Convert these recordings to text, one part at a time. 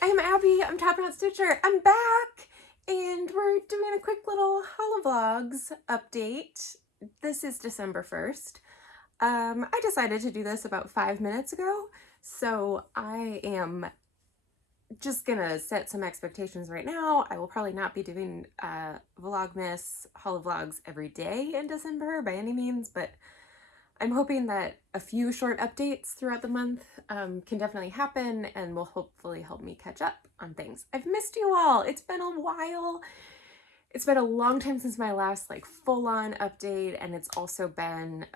I'm Abby, I'm TopKnot Stitcher. I'm back! And we're doing a quick little holivlogs update. This is December 1st. I decided to do this about 5 minutes ago, so I am just gonna set some expectations right now. I will probably not be doing vlogmas, holivlogs every day in December by any means, but I'm hoping that a few short updates throughout the month can definitely happen and will hopefully help me catch up on things. I've missed you all. It's been a while. It's been a long time since my last like full-on update, and it's also been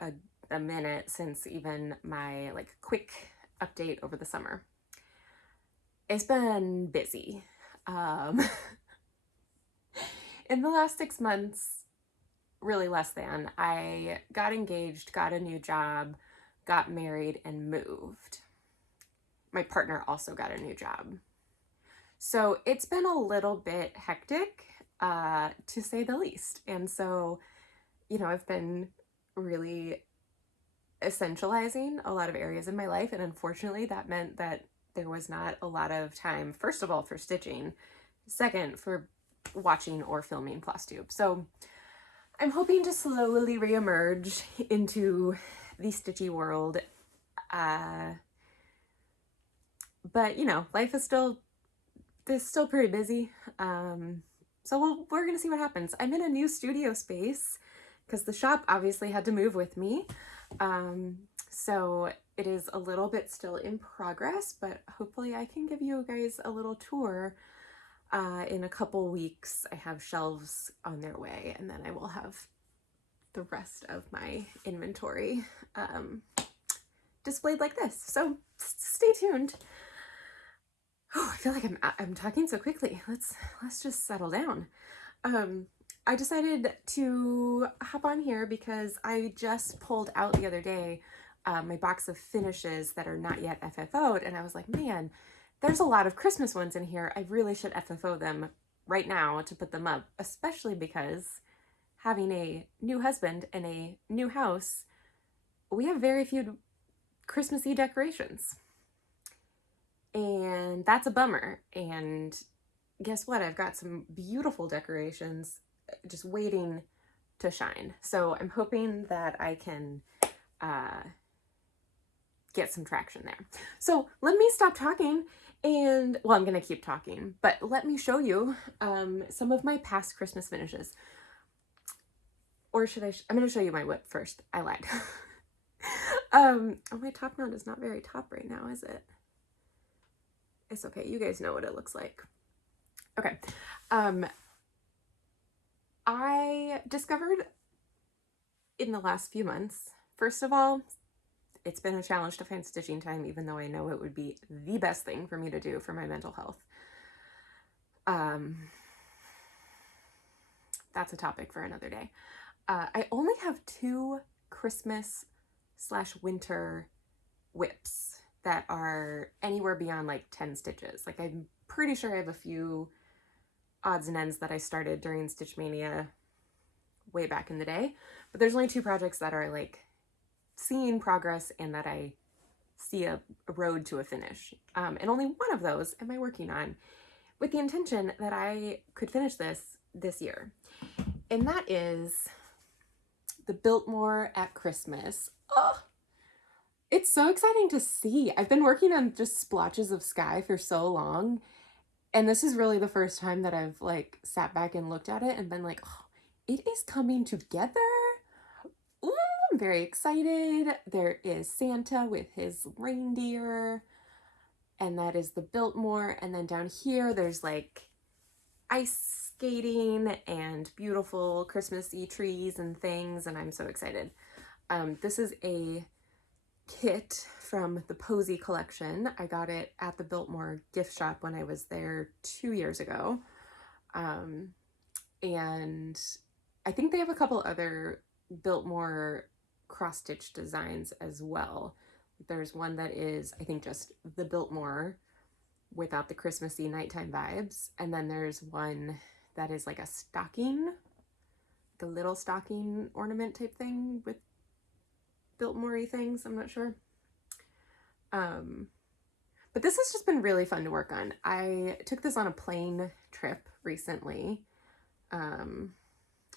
a minute since even my like quick update over the summer. It's been busy. In the last 6 months, really less than, I got engaged, got a new job, got married, and moved. My partner also got a new job. So it's been a little bit hectic, to say the least. And so, you know, I've been really essentializing a lot of areas in my life. And unfortunately, that meant that there was not a lot of time, first of all, for stitching, second, for watching or filming Flosstube. So I'm hoping to slowly reemerge into the stitchy world. But you know, life is still pretty busy. So we're gonna see what happens. I'm in a new studio space because the shop obviously had to move with me. So it is a little bit still in progress, but hopefully I can give you guys a little tour in a couple weeks. I have shelves on their way, and then I will have the rest of my inventory displayed like this. So stay tuned. Oh, I feel like I'm talking so quickly. Let's just settle down. I decided to hop on here because I just pulled out the other day my box of finishes that are not yet FFO'd, and I was like, man, there's a lot of Christmas ones in here. I really should FFO them right now to put them up, especially because having a new husband and a new house, we have very few Christmassy decorations. And that's a bummer. And guess what? I've got some beautiful decorations just waiting to shine. So I'm hoping that I can get some traction there. So let me stop talking and, well, I'm going to keep talking, but let me show you some of my past Christmas finishes. Or should I'm going to show you my whip first. I lied. Oh, my top knot is not very top right now, is it? It's okay. You guys know what it looks like. Okay. I discovered in the last few months, first of all, it's been a challenge to find stitching time, even though I know it would be the best thing for me to do for my mental health. That's a topic for another day. I only have 2 Christmas/winter whips that are anywhere beyond like 10 stitches. Like I'm pretty sure I have a few odds and ends that I started during Stitch Mania way back in the day, but there's only 2 projects that are like seeing progress and that I see a road to a finish. And only one of those am I working on with the intention that I could finish this year. And that is the Biltmore at Christmas. Oh, it's so exciting to see. I've been working on just splotches of sky for so long, and this is really the first time that I've like sat back and looked at it and been like, oh, it is coming together. Ooh, I'm very excited. There is Santa with his reindeer, and that is the Biltmore. And then down here, there's like ice skating and beautiful Christmassy trees and things, and I'm so excited. This is a kit from the Posy collection. I got it at the Biltmore gift shop when I was there 2 years ago. And I think they have a couple other Biltmore cross-stitch designs as well. There's one that is, I think, just the Biltmore without the Christmassy nighttime vibes. And then there's one that is like a stocking, the little stocking ornament type thing with Biltmore-y things. I'm not sure. But this has just been really fun to work on. I took this on a plane trip recently,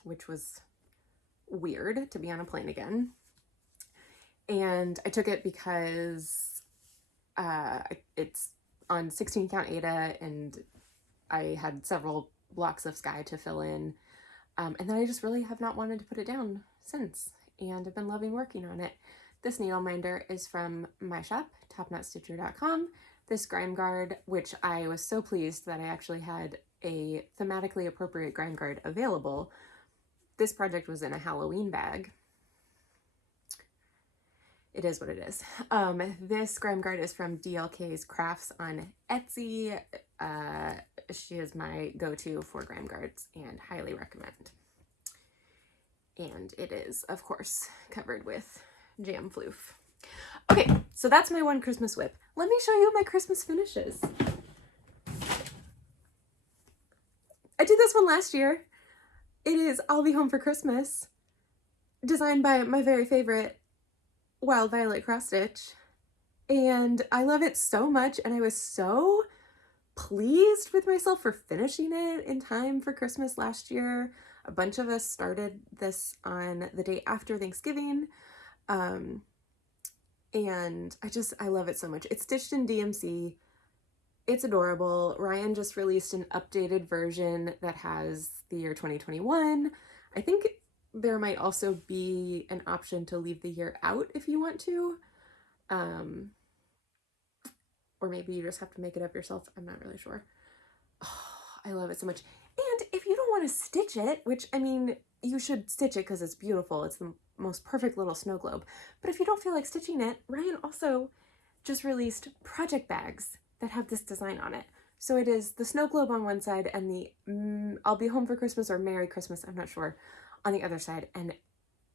which was weird to be on a plane again. And I took it because it's on 16 count Aida, and I had several blocks of sky to fill in. And then I just really have not wanted to put it down since, and I've been loving working on it. This needle minder is from my shop, TopKnotStitcher.com. This grime guard, which I was so pleased that I actually had a thematically appropriate grime guard available. This project was in a Halloween bag. It is what it is. This grime guard is from DLK's Crafts on Etsy. She is my go-to for grime guards and highly recommend. And it is, of course, covered with jam floof. Okay, so that's my one Christmas whip. Let me show you my Christmas finishes. I did this one last year. It is I'll Be Home for Christmas, designed by my very favorite Wild Violet cross stitch. And I love it so much, and I was so pleased with myself for finishing it in time for Christmas last year. A bunch of us started this on the day after Thanksgiving. And I love it so much. It's stitched in DMC. It's adorable. Ryan just released an updated version that has the year 2021. I think there might also be an option to leave the year out if you want to. Or maybe you just have to make it up yourself. I'm not really sure. Oh, I love it so much. And if you don't want to stitch it, which, I mean, you should stitch it because it's beautiful. It's the most perfect little snow globe. But if you don't feel like stitching it, Ryan also just released project bags that have this design on it. So it is the snow globe on one side and the I'll Be Home for Christmas or Merry Christmas, I'm not sure, on the other side. And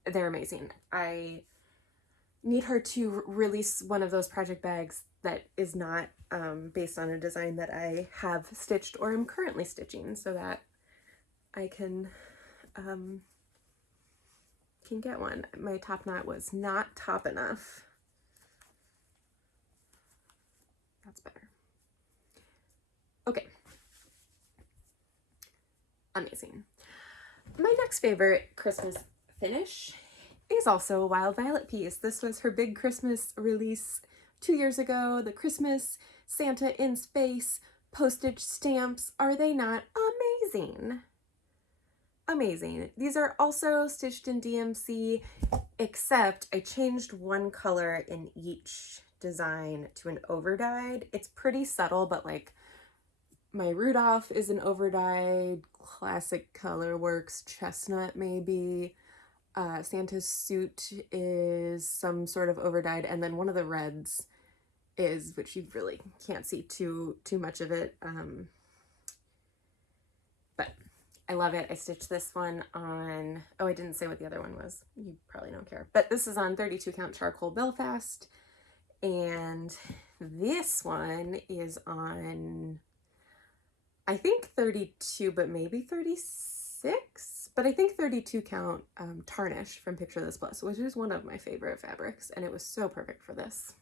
they're amazing. I need her to release one of those project bags that is not based on a design that I have stitched or am currently stitching, so that I can get one. My top knot was not top enough. That's better. Okay. Amazing. My next favorite Christmas finish is also a Wild Violet piece. This was her big Christmas release 2 years ago. The Christmas Santa in Space postage stamps. Are they not amazing? Amazing. These are also stitched in DMC, except I changed one color in each design to an overdyed. It's pretty subtle, but like my Rudolph is an overdyed, classic colorworks chestnut maybe. Santa's suit is some sort of overdyed, and then one of the reds is, which you really can't see too much of it, but I love it. I stitched this one on, oh, I didn't say what the other one was. You probably don't care, but this is on 32 count charcoal Belfast, and this one is on, I think 32, but maybe 36, but I think 32 count tarnish from Picture This Plus, which is one of my favorite fabrics, and it was so perfect for this.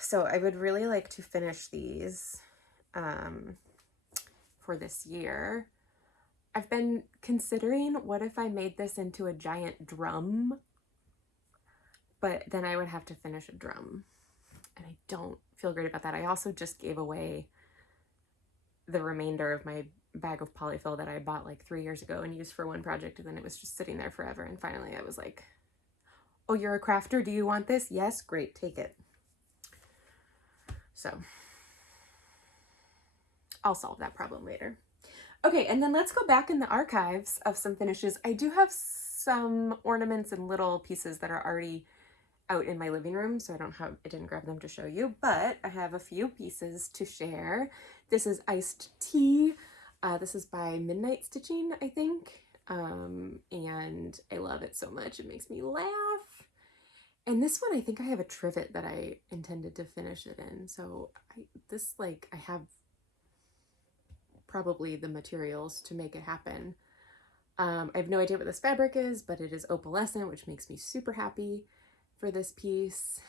So I would really like to finish these for this year. I've been considering, what if I made this into a giant drum? But then I would have to finish a drum, and I don't feel great about that. I also just gave away the remainder of my bag of polyfill that I bought like 3 years ago and used for one project, and then it was just sitting there forever, and finally I was like, oh, you're a crafter, do you want this? Yes, great, take it. So I'll solve that problem later. Okay, and then let's go back in the archives of some finishes. I do have some ornaments and little pieces that are already out in my living room, so I didn't grab them to show you, but I have a few pieces to share. This is iced tea. This is by Midnight Stitching, I think, and I love it so much. It makes me laugh. And this one, I think I have a trivet that I intended to finish it in, so I have probably the materials to make it happen. I have no idea what this fabric is, but it is opalescent, which makes me super happy for this piece.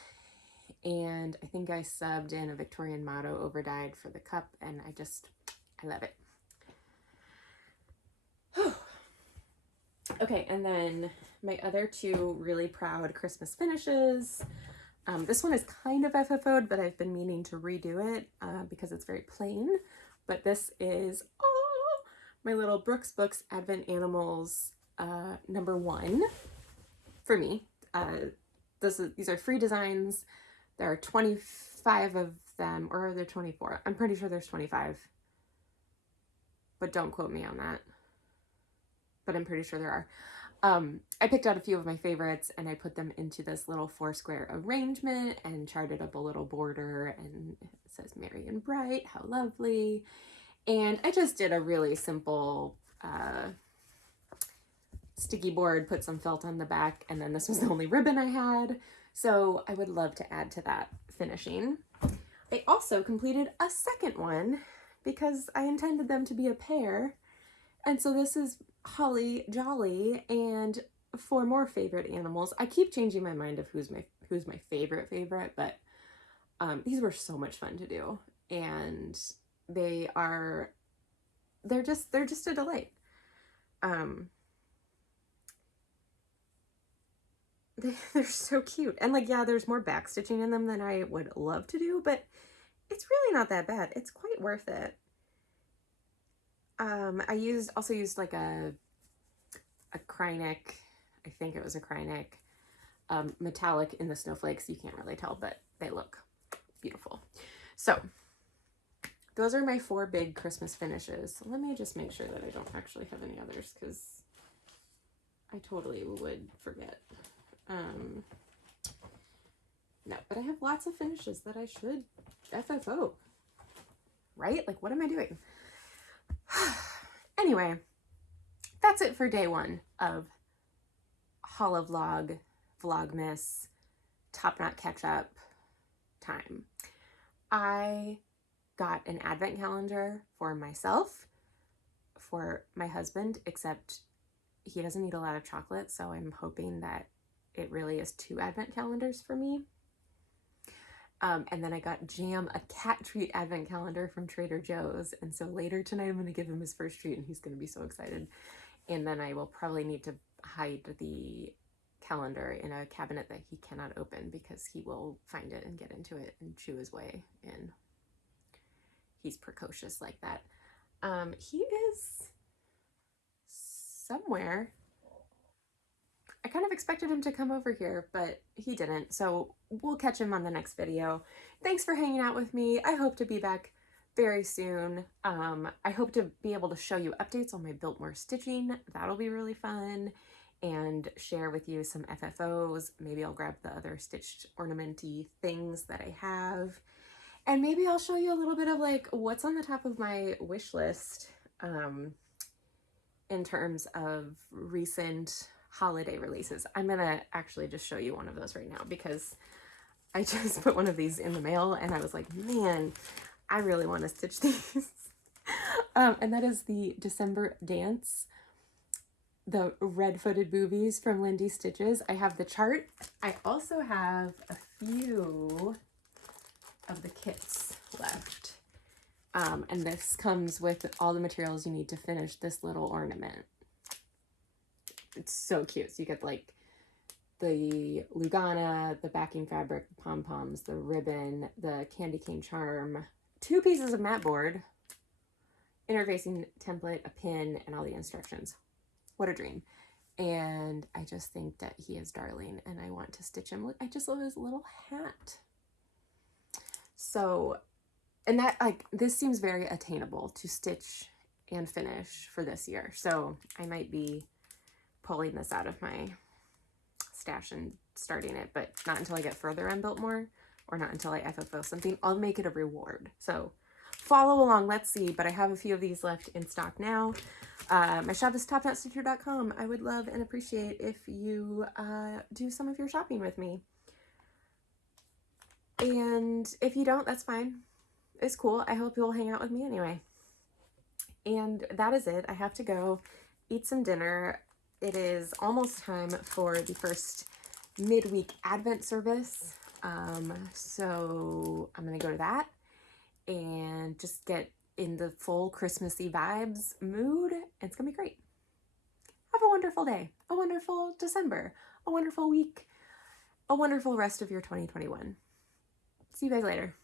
and I think I subbed in a Victorian motto over dyed for the cup, and I love it. Okay, and then my other two really proud Christmas finishes. This one is kind of FFO'd, but I've been meaning to redo it because it's very plain. But this is my little Brooks Books Advent Animals #1 for me. These are free designs. There are 25 of them, or are there 24? I'm pretty sure there's 25, but don't quote me on that. But I'm pretty sure there are. I picked out a few of my favorites and I put them into this little 4-square arrangement and charted up a little border, and it says Merry and Bright, how lovely. And I just did a really simple sticky board, put some felt on the back, and then this was the only ribbon I had. So I would love to add to that finishing. I also completed a second one because I intended them to be a pair. And so this is Holly Jolly and 4 more favorite animals. I keep changing my mind of who's my favorite, but these were so much fun to do, and they're just a delight. They're so cute, and like, yeah, there's more backstitching in them than I would love to do, but it's really not that bad. It's quite worth it. I also used like a Krynic, I think it was a Krynic, metallic in the snowflakes. You can't really tell, but they look beautiful. So those are my 4 big Christmas finishes. Let me just make sure that I don't actually have any others, because I totally would forget. No, but I have lots of finishes that I should FFO, right? Like, what am I doing? Anyway, that's it for day 1 of Holivlog, Vlogmas, TopKnot catch-up time. I got an advent calendar for myself, for my husband, except he doesn't eat a lot of chocolate, so I'm hoping that it really is 2 advent calendars for me. And then I got Jam a cat treat advent calendar from Trader Joe's, and so later tonight I'm going to give him his first treat and he's going to be so excited. And then I will probably need to hide the calendar in a cabinet that he cannot open, because he will find it and get into it and chew his way in. He's precocious like that. He is somewhere. I kind of expected him to come over here, but he didn't, so we'll catch him on the next video. Thanks for hanging out with me. I hope to be back very soon. I hope to be able to show you updates on my Biltmore stitching. That'll be really fun, and share with you some FFOs. Maybe I'll grab the other stitched ornamenty things that I have, and maybe I'll show you a little bit of like what's on the top of my wish list in terms of recent holiday releases. I'm gonna actually just show you one of those right now, because I just put one of these in the mail and I was like, man, I really want to stitch these. And that is the December Dance, the red-footed boobies from Lindy Stitches. I have the chart. I also have a few of the kits left. And this comes with all the materials you need to finish this little ornament. It's so cute. So you get like the Lugana, the backing fabric, the pom-poms, the ribbon, the candy cane charm, 2 pieces of mat board, interfacing template, a pin, and all the instructions. What a dream. And I just think that he is darling and I want to stitch him. I just love his little hat. So, and that, like, this seems very attainable to stitch and finish for this year. So I might be pulling this out of my stash and starting it, but not until I get further on Biltmore, or not until I FFO something. I'll make it a reward. So follow along, let's see. But I have a few of these left in stock now. My shop is TopKnotStitcher.com. I would love and appreciate if you do some of your shopping with me. And if you don't, that's fine. It's cool. I hope you'll hang out with me anyway. And that is it. I have to go eat some dinner. It is almost time for the first midweek Advent service. So I'm gonna go to that and just get in the full Christmassy vibes mood. It's gonna be great. Have a wonderful day, a wonderful December, a wonderful week, a wonderful rest of your 2021. See you guys later.